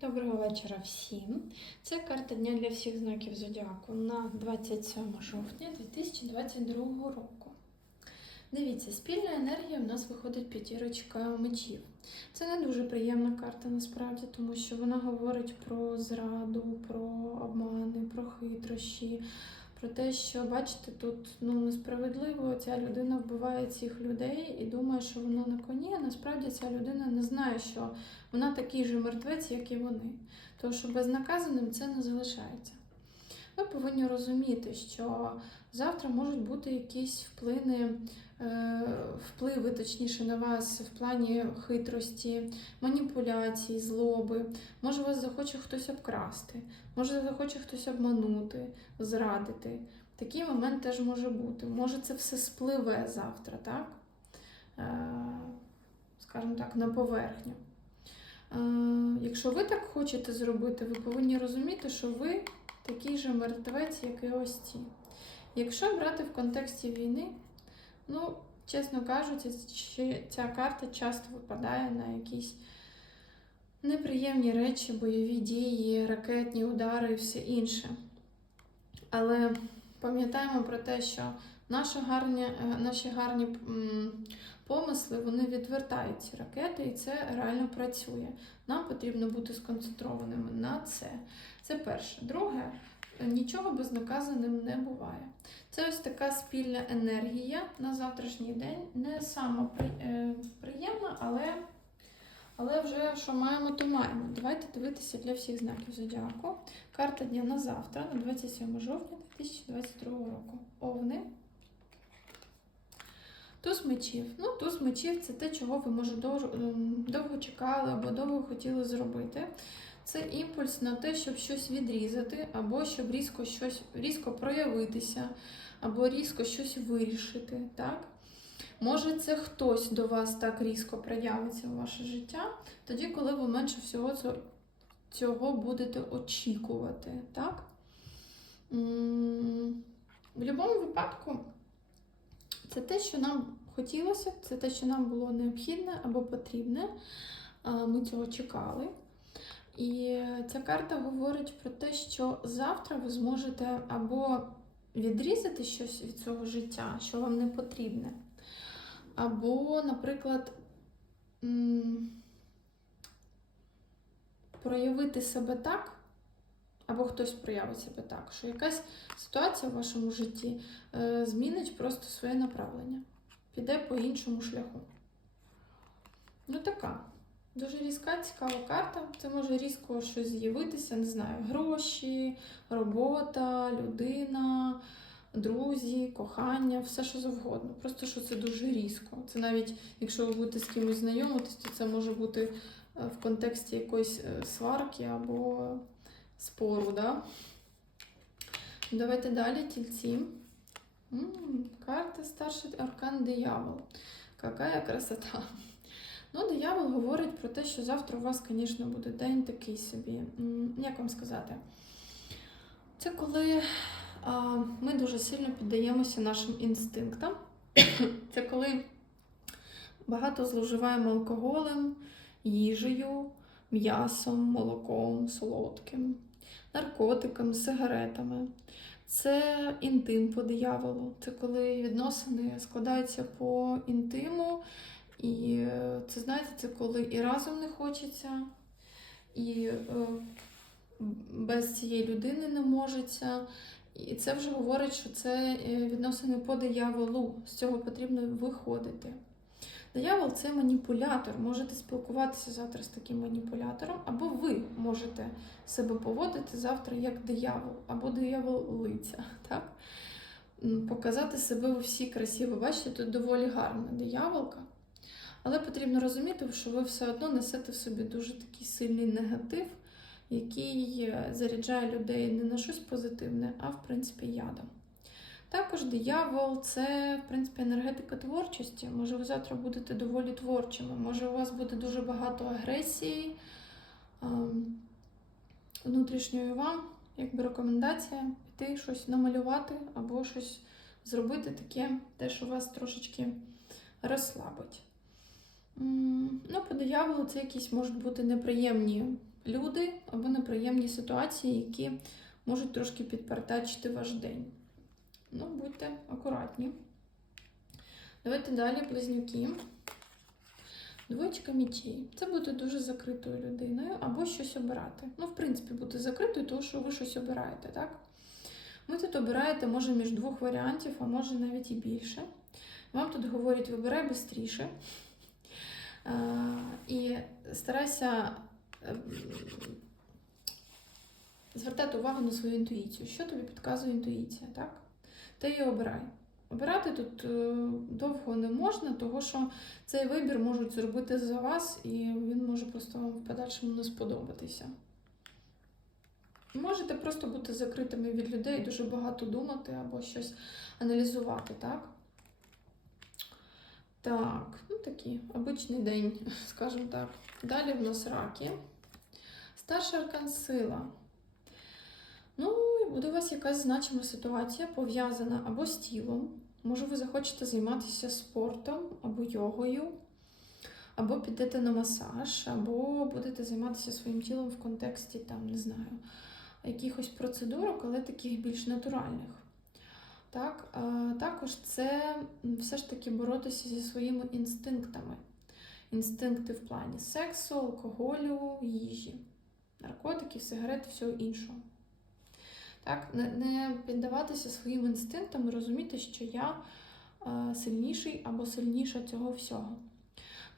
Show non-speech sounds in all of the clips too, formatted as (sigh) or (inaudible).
Доброго вечора всім. Це карта дня для всіх знаків зодіаку на 27 жовтня 2022 року. Дивіться, спільна енергія в нас виходить п'ятірочка мечів. Це не дуже приємна карта насправді, тому що вона говорить про зраду, про обмани, про хитрощі, про те, що бачите, тут ну несправедливо ця людина вбиває цих людей і думає, що вона на коні. а Насправді ця людина не знає, що вона такий же мертвець, як і вони. Тому що безнаказаним це не залишається. Ми повинні розуміти, що завтра можуть бути якісь вплини, впливи, точніше, на вас в плані хитрості, маніпуляцій, злоби. Може, вас захоче хтось обкрасти, може захоче хтось обманути, зрадити. Такий момент теж може бути. Може, це все спливе завтра, так? Е, скажімо так, на поверхню. Е, Якщо ви так хочете зробити, ви повинні розуміти, що ви такий же мертвець, як і ось ці. Якщо брати в контексті війни, ну, чесно кажучи, ця карта часто випадає на якісь неприємні речі, бойові дії, ракетні удари і все інше. Але пам'ятаємо про те, що наші гарні, е, наші гарні помисли вони відвертають ці ракети, і це реально працює. Нам потрібно бути сконцентрованими на це. Це перше. Друге, нічого безнаказаним не буває. Це ось така спільна енергія на завтрашній день. Не сама е, приємна, але, але вже що маємо, то маємо. Давайте дивитися для всіх знаків зодіаку. Карта дня на завтра, на 27 жовтня 2022 року. Овни. Туз мечів. Ну, туз мечів це те, чого ви може ем, довго чекали або довго хотіли зробити. Це імпульс на те, щоб щось відрізати, або щоб різко щось різко проявитися, або різко щось вирішити. Так? Може, це хтось до вас так різко проявиться у ваше життя, тоді, коли ви менше всього цього будете очікувати. Так? В будь-якому випадку. Це те, що нам хотілося, це те, що нам було необхідне або потрібне. Ми цього чекали. І ця карта говорить про те, що завтра ви зможете або відрізати щось від цього життя, що вам не потрібне, або, наприклад, проявити себе так, або хтось проявить себе так, що якась ситуація в вашому житті е, змінить просто своє направлення, піде по іншому шляху. Ну, така. Дуже різка, цікава карта. Це може різко щось з'явитися, не знаю, гроші, робота, людина, друзі, кохання, все що завгодно. Просто що це дуже різко. Це навіть якщо ви будете з кимось знайомитись, то це може бути е, в контексті якоїсь е, сварки або спору. Да? Давайте далі тільці. М, Карта старший аркан диявол. Какая красота. Ну, диявол говорить про те, що завтра у вас, звісно, буде день такий собі. Як вам сказати? Це коли а, ми дуже сильно піддаємося нашим інстинктам. (coughs) Це коли багато зловживаємо алкоголем, їжею, м'ясом, молоком, солодким, наркотиками, сигаретами. Це інтим по дияволу. Це коли відносини складаються по інтиму. І е, це знаєте, це коли і разом не хочеться, і е, без цієї людини не можеться. І це вже говорить, що це е, відносини по дияволу. З цього потрібно виходити. Диявол це маніпулятор. Можете спілкуватися завтра з таким маніпулятором, або ви можете себе поводити завтра як диявол, або диявол лиця. (laughs) Так? Показати себе у всій красі. Ви бачите, тут доволі гарна дияволка. Але потрібно розуміти, що ви все одно несете в собі дуже такий сильний негатив, який е, заряджає людей не на щось позитивне, а в принципі ядом. Також диявол це, в принципі, енергетика творчості. Може, ви завтра будете доволі творчими, може, у вас буде дуже багато агресії. Внутрішньої вам, якби рекомендація піти щось намалювати або щось зробити таке, те, що вас трошечки розслабить. Ну, по дияволу це якісь можуть бути неприємні люди або неприємні ситуації, які можуть трошки підпартачити ваш день. Ну, будьте акуратні. Давайте далі, близнюки. Двоєчка мічей. Це бути дуже закритою людиною або щось обирати. Ну, в принципі, бути закритою, тому що ви щось обираєте, так? Ви тут обираєте, може, між двох варіантів, а може навіть і більше. Вам тут говорять, вибирай швидше. І старайся ем, звертати увагу на свою інтуїцію. Що тобі підказує інтуїція, так? Ти її обирай. Обирати тут е, довго не можна, тому що цей вибір можуть зробити за вас, і він може просто в подальшому не сподобатися. Можете просто бути закритими від людей, дуже багато думати або щось аналізувати, так? Так, ну такий обичний день, (laughs) скажімо так. Далі в нас раки. Старший аркан сила. Ну, і буде у вас якась значима ситуація пов'язана або з тілом. Може, ви захочете займатися спортом або йогою, або підете на масаж, або будете займатися своїм тілом в контексті, там, не знаю, якихось процедурок, але таких більш натуральних. Так, а, також це все ж таки боротися зі своїми інстинктами. Інстинкти в плані сексу, алкоголю, їжі, наркотиків, сигарет і всього іншого. Так, не, не піддаватися своїм інстинктам і розуміти, що я е, сильніший або сильніша цього всього.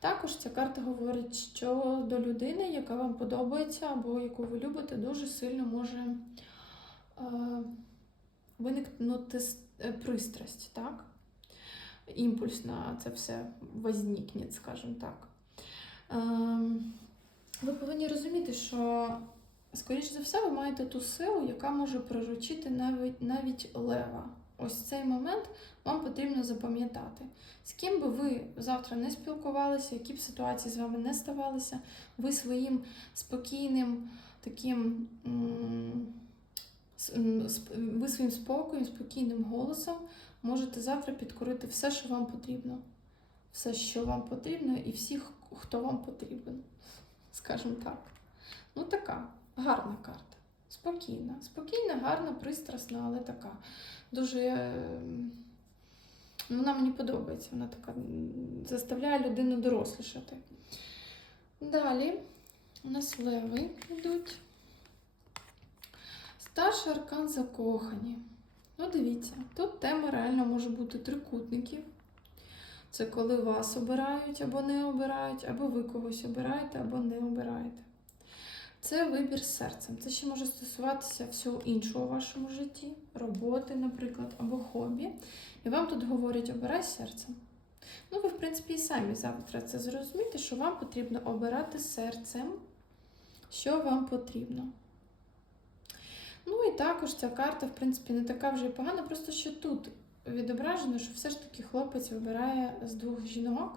Також ця карта говорить, що до людини, яка вам подобається або яку ви любите, дуже сильно може е, виникнути е, пристрасть, так? Імпульс на це все возникне, скажімо так. Ем, ви повинні розуміти, що Скоріше за все, ви маєте ту силу, яка може приручити навіть, навіть лева. Ось цей момент вам потрібно запам'ятати. З ким би ви завтра не спілкувалися, які б ситуації з вами не ставалися, ви своїм спокійним таким м, ви своїм спокоєм, спокійним голосом можете завтра підкорити все, що вам потрібно. Все, що вам потрібно, і всіх, хто вам потрібен. (laughs) Скажімо так. Ну, така. Гарна карта. Спокійна. Спокійна, гарна, пристрасна, але така. Дуже. ем, Вона мені подобається. Вона така заставляє людину дорослішати. Далі у нас леви йдуть. Старший аркан закохані. Ну, дивіться, тут тема реально може бути трикутників. Це коли вас обирають або не обирають, або ви когось обираєте, або не обираєте. Це вибір серцем. Це ще може стосуватися всього іншого у вашому житті, роботи, наприклад, або хобі. І вам тут говорять обирай серцем. Ну, ви, в принципі, і самі завтра це зрозумієте, що вам потрібно обирати серцем, що вам потрібно. Ну і також ця карта, в принципі, не така вже й погана, просто що тут відображено, що все ж таки хлопець вибирає з двох жінок.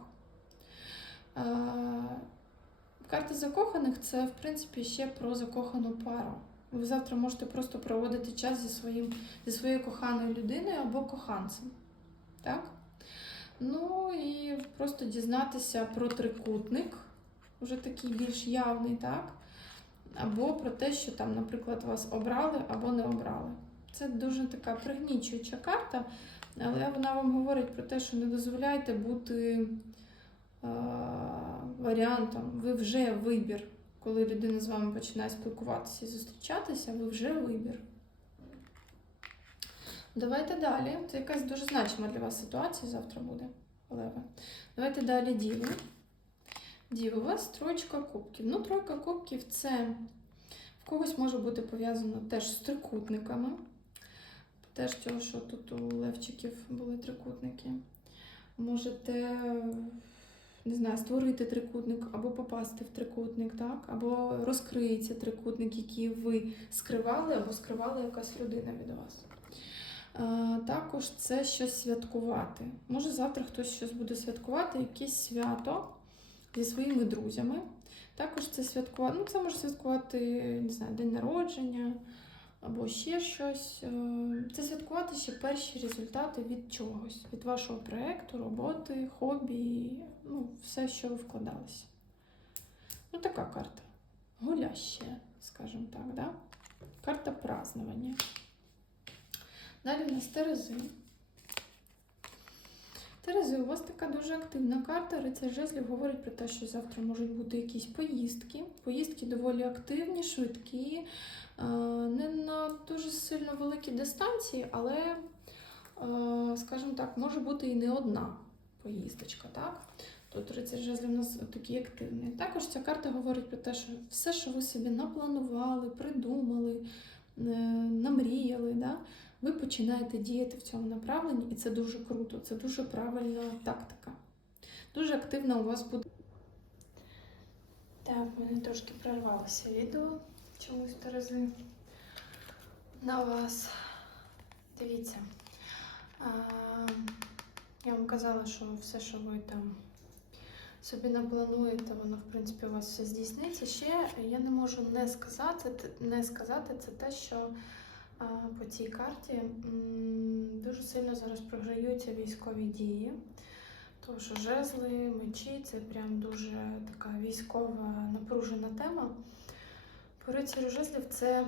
Карта закоханих це, в принципі, ще про закохану пару. Ви завтра можете просто проводити час зі, своїм, зі своєю коханою людиною або коханцем. Так? Ну і просто дізнатися про трикутник, вже такий більш явний, так? Або про те, що там, наприклад, вас обрали або не обрали. Це дуже така пригнічуюча карта, але вона вам говорить про те, що не дозволяйте бути е, варіантом. Ви вже вибір. Коли людина з вами починає спілкуватися і зустрічатися, ви вже вибір. Давайте далі. Це якась дуже значима для вас ситуація завтра буде, Леве. Давайте далі діви. Діви, у вас тройка кубків. Ну, тройка кубків це в когось може бути пов'язано теж з трикутниками. Теж того, що тут у левчиків були трикутники. Можете, не знаю, створити трикутник або попасти в трикутник, так? Або розкриється трикутник, який ви скривали, або скривала якась людина від вас. Також це щось святкувати. Може, завтра хтось щось буде святкувати, якесь свято зі своїми друзями. Також це святкувати, ну це може святкувати, не знаю, день народження або ще щось. Е, Це святкувати ще перші результати від чогось, від вашого проєкту, роботи, хобі, ну, все, що ви вкладалися. Ну, така карта. Настоящее, скажем так, да? Карта празднования. Далі у нас Терези. Терези, у вас така дуже активна карта. Рицар жезлів говорить про те, що завтра можуть бути якісь поїздки. Поїздки доволі активні, швидкі, е, не на дуже сильно великі дистанції, але, е, скажімо так, може бути і не одна поїздочка. так? Тут рицар жезлів у нас такий активний. Також ця карта говорить про те, що все, що ви собі напланували, придумали, е, намріяли, да? Ви починаєте діяти в цьому направленні, і це дуже круто, це дуже правильна тактика. Дуже активно у вас буде. Так, в мене трошки прорвалося відео чомусь Терези на вас. Дивіться. А, я вам казала, що все, що ви там собі наплануєте, воно, в принципі, у вас все здійсниться. Ще я не можу не сказати, не сказати це те, що по цій карті дуже сильно зараз програються військові дії. Тому що жезли, мечі це прям дуже така військова напружена тема. По рицарю жезлів це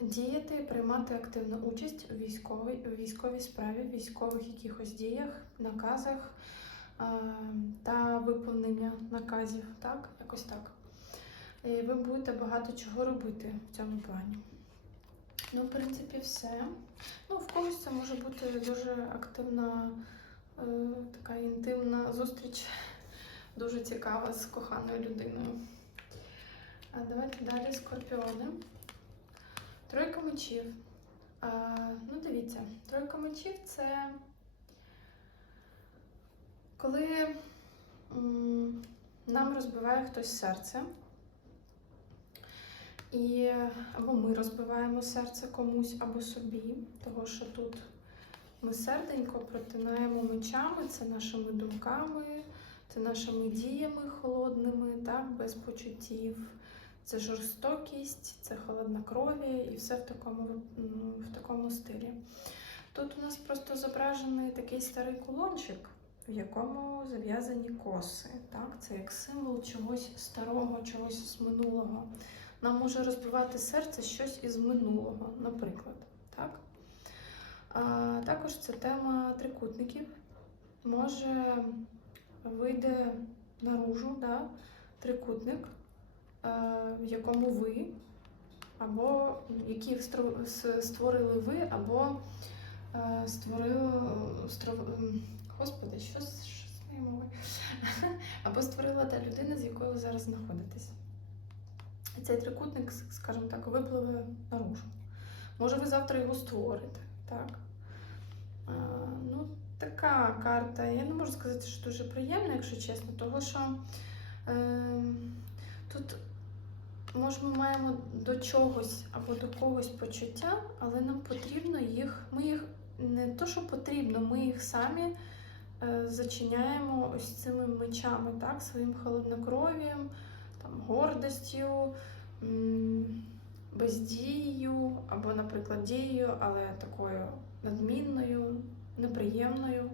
діяти, приймати активну участь у військовій, у військовій справі, військових якихось діях, наказах та виповнення наказів. Так, якось так. І ви будете багато чого робити в цьому плані. Ну, в принципі, все. Ну, в когось це може бути дуже активна, е, така інтимна зустріч, дуже цікава з коханою людиною. А давайте далі скорпіони. Тройка мечів. А, ну, дивіться, тройка мечів це коли м, нам розбиває хтось серце. І або ми розбиваємо серце комусь, або собі, того що тут ми серденько протинаємо мечами, це нашими думками, це нашими діями холодними, так, без почуттів, це жорстокість, це холоднокров'я і все в такому, в такому стилі. Тут у нас просто зображений такий старий кулончик, в якому зав'язані коси. Так? Це як символ чогось старого, чогось з минулого нам може розбивати серце щось із минулого, наприклад. Так? А, також це тема трикутників. Може вийде наружу да, трикутник, а, в якому ви, або який створили ви, або створили. стро- Господи, що, з- моєю мовою? (laughs) Або створила та людина, з якою ви зараз знаходитесь. Цей трикутник, скажімо так, випливе наружу. Може, ви завтра його створите. Так? А, ну, така карта. Я не можу сказати, що дуже приємна, якщо чесно, тому що е, тут, може, ми маємо до чогось або до когось почуття, але нам потрібно їх. Ми їх не то, що потрібно, ми їх самі е, зачиняємо ось цими мечами, так, своїм холоднокров'ям гордостю, бездією, або, наприклад, дією, але такою надмінною, неприємною.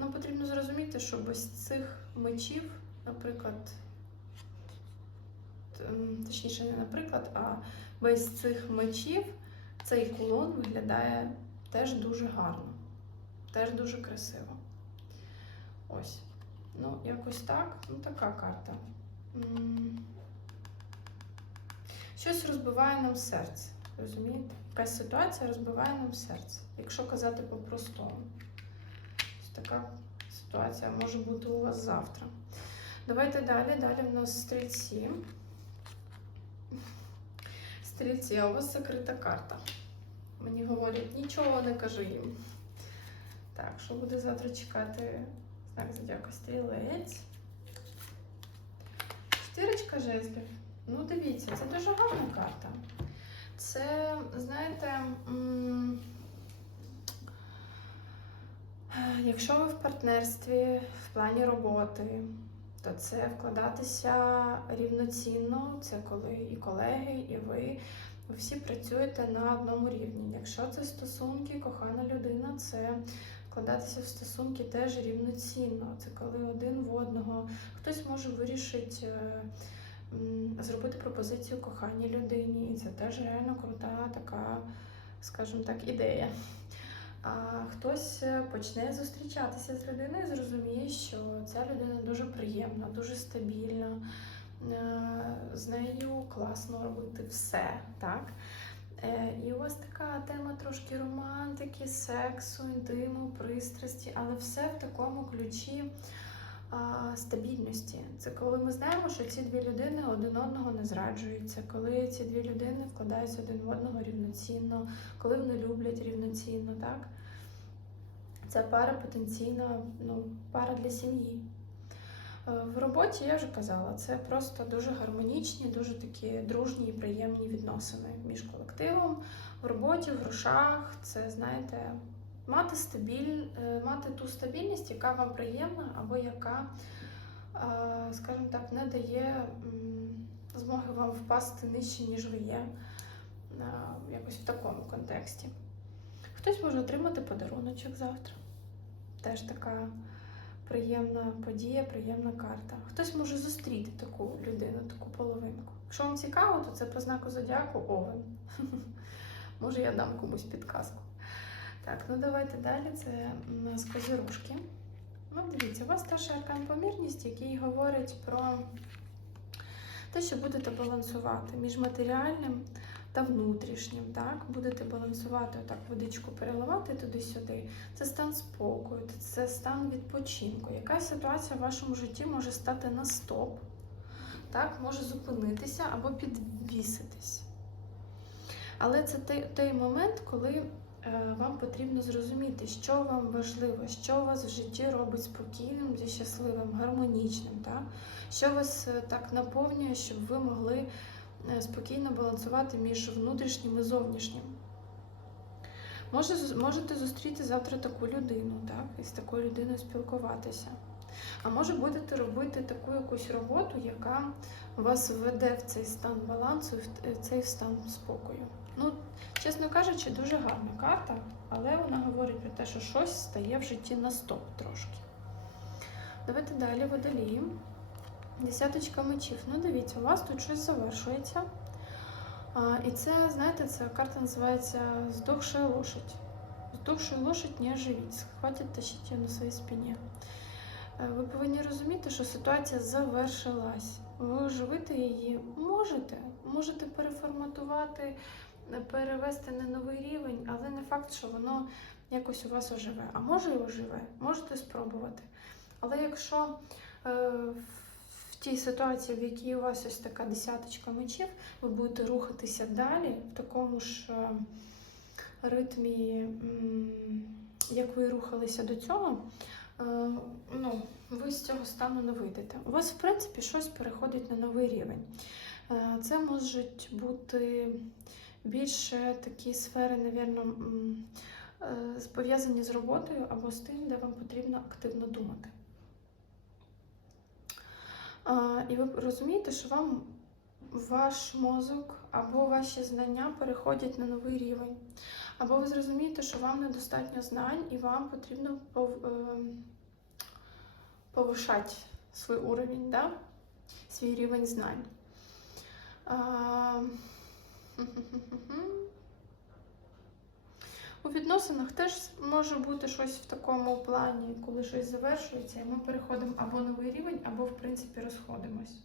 Нам потрібно зрозуміти, що без цих мечів, наприклад, точніше, не наприклад, а без цих мечів цей кулон виглядає теж дуже гарно, теж дуже красиво. Ось. Ну, якось так. Ну, така карта. Щось розбиває нам серце. Розумієте? Якась ситуація розбиває нам серце. Якщо казати по-простому. Така ситуація може бути у вас завтра. Давайте далі. Далі в нас стрільці. Стрільці, а у вас закрита карта. Мені говорять, нічого не кажи їм. Так, що буде завтра чекати? Знак зодіака стрілець. Чотирочка жезлів. Ну, дивіться, це дуже гарна карта. Це, знаєте, якщо ви в партнерстві в плані роботи, то це вкладатися рівноцінно. Це коли і колеги, і ви. Ви всі працюєте на одному рівні. Якщо це стосунки, кохана людина, це вкладатися в стосунки теж рівноцінно. Це коли один в одного хтось може вирішити е, зробити пропозицію коханій людині. І це теж реально крута така, скажімо так, ідея. А хтось е, почне зустрічатися з людиною, і зрозуміє, що ця людина дуже приємна, дуже стабільна, е, з нею класно робити все, так? Е, І вас така тема трошки романтики, сексу, інтиму, пристрасті, але все в такому ключі а, стабільності. Це коли ми знаємо, що ці дві людини один одного не зраджуються, коли ці дві людини вкладаються один в одного рівноцінно, коли вони люблять рівноцінно, так? Ця пара потенційна ну, пара для сім'ї. Е, В роботі я вже казала, це просто дуже гармонічні, дуже такі дружні і приємні відносини між колективом. В роботі, в грошах, це знаєте, мати стабіль, е, мати ту стабільність, яка вам приємна, або яка, е, скажімо так, не дає змоги вам впасти нижче, ніж ви є. Якось в такому контексті. Хтось може отримати подаруночок завтра. Теж така приємна подія, приємна карта. Хтось може зустріти таку людину, таку половинку. Якщо вам цікаво, то це по знаку зодіаку Овен. (laughs) Може, я дам комусь підказку. Так, ну давайте далі. Це у нас козирушки. Ну, дивіться, у вас старший аркан помірність, який говорить про те, що будете балансувати між матеріальним та внутрішнім. Так? Будете балансувати, отак водичку переливати туди-сюди. Це стан спокою, це стан відпочинку. Якась ситуація в вашому житті може стати на стоп, так? може зупинитися або підвіситись. Але це той, той момент, коли е, вам потрібно зрозуміти, що вам важливо, що вас в житті робить спокійним, щасливим, гармонічним, так? що вас е, так наповнює, щоб ви могли спокійно балансувати між внутрішнім і зовнішнім. Може, можете зустріти завтра таку людину, так? і з такою людиною спілкуватися. А може будете робити таку якусь роботу, яка вас введе в цей стан балансу в в цей стан спокою. Ну, чесно кажучи, дуже гарна карта, але вона говорить про те, що щось стає в житті на стоп трошки. Давайте далі водолії. Десяточка мечів. Ну, дивіться, у вас тут щось завершується. А, і це, знаєте, ця карта називається Здохша лошадь. Здохшую лошадь не оживить. Хватить тащить її на своїй спині. Е, Ви повинні розуміти, що ситуація завершилась. Ви оживити її можете, можете переформатувати, е, перевести на новий рівень, але не факт, що воно якось у вас оживе. А може і оживе, можете спробувати. Але якщо е, в тій ситуації, в якій у вас ось така десяточка мечів, ви будете рухатися далі в такому ж е, ритмі, як ви рухалися до цього, е, ну, ви з цього стану не вийдете. У вас, в принципі, щось переходить на новий рівень. Е, Це можуть бути більше такі сфери, навірно, пов'язані з роботою або з тим, де вам потрібно активно думати. І ви розумієте, що вам ваш мозок або ваші знання переходять на новий рівень. Або ви зрозумієте, що вам недостатньо знань, і вам потрібно ем, повишати свій уровень, да? свій рівень знань. (laughs) У відносинах теж може бути щось в такому плані, коли щось завершується, і ми переходимо або новий рівень, або, в принципі, розходимось.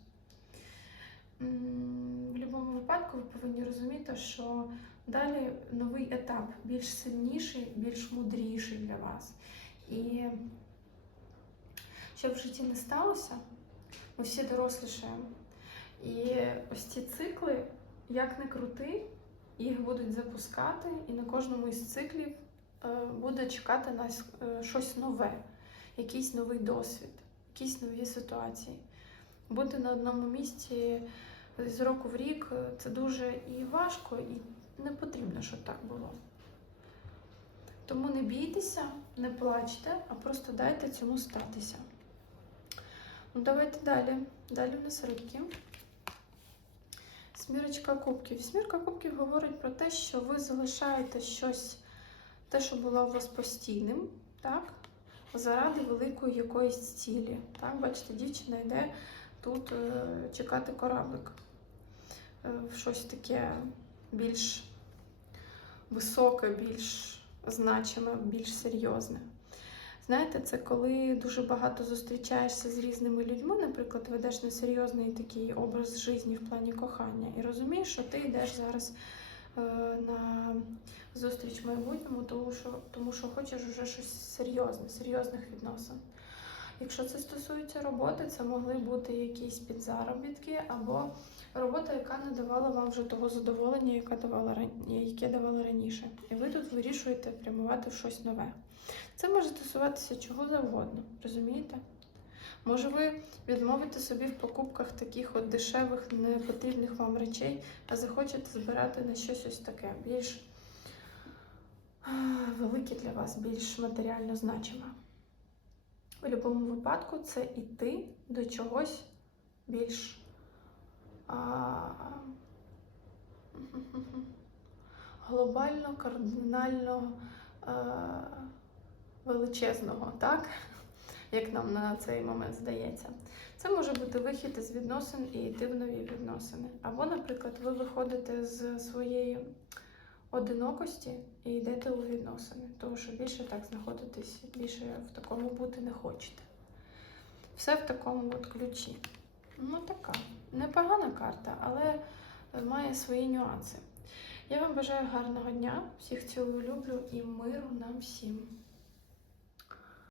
В будь-якому випадку ви повинні розуміти, що далі новий етап більш сильніший, більш мудріший для вас. І щоб в житті не сталося, ми всі дорослішаємо. І ось ці цикли, як не крути, їх будуть запускати, і на кожному із циклів е, буде чекати нас е, щось нове, якийсь новий досвід, якісь нові ситуації. Бути на одному місці з року в рік е, це дуже і важко, і не потрібно, щоб так було. Тому не бійтеся, не плачте, а просто дайте цьому статися. Ну, давайте далі. Далі в нас рибки. Смірочка кубків. Смірка кубків говорить про те, що ви залишаєте щось, те, що було у вас постійним, так? заради великої якоїсь цілі. Так? Бачите, дівчина йде тут е, чекати кораблик. Е, щось таке більш високе, більш значиме, більш серйозне. Знаєте, це коли дуже багато зустрічаєшся з різними людьми, наприклад, ведеш несерйозний такий образ житті в плані кохання, і розумієш, що ти йдеш зараз е, на зустріч майбутньому, тому що, тому що хочеш вже щось серйозне, серйозних відносин. Якщо це стосується роботи, це могли бути якісь підзаробітки або робота, яка не давала вам вже того задоволення, яке давала, яке давала раніше. І ви тут вирішуєте прямувати в щось нове. Це може стосуватися чого завгодно, розумієте? Може, ви відмовите собі в покупках таких от дешевих, непотрібних вам речей, а захочете збирати на щось ось таке, більш велике для вас, більш матеріально значиме. У будь-якому випадку це йти до чогось більш а, (laughs) глобально, кардинально а, величезного, так? (laughs) Як нам на цей момент здається. Це може бути вихід із відносин і йти в нові відносини. Або, наприклад, ви виходите з своєї одинокості і йдете у відносини, тому що більше так знаходитесь, більше в такому бути не хочете. Все в такому от ключі. Ну, така непогана карта, але має свої нюанси. Я вам бажаю гарного дня, всіх цілую люблю і миру нам всім.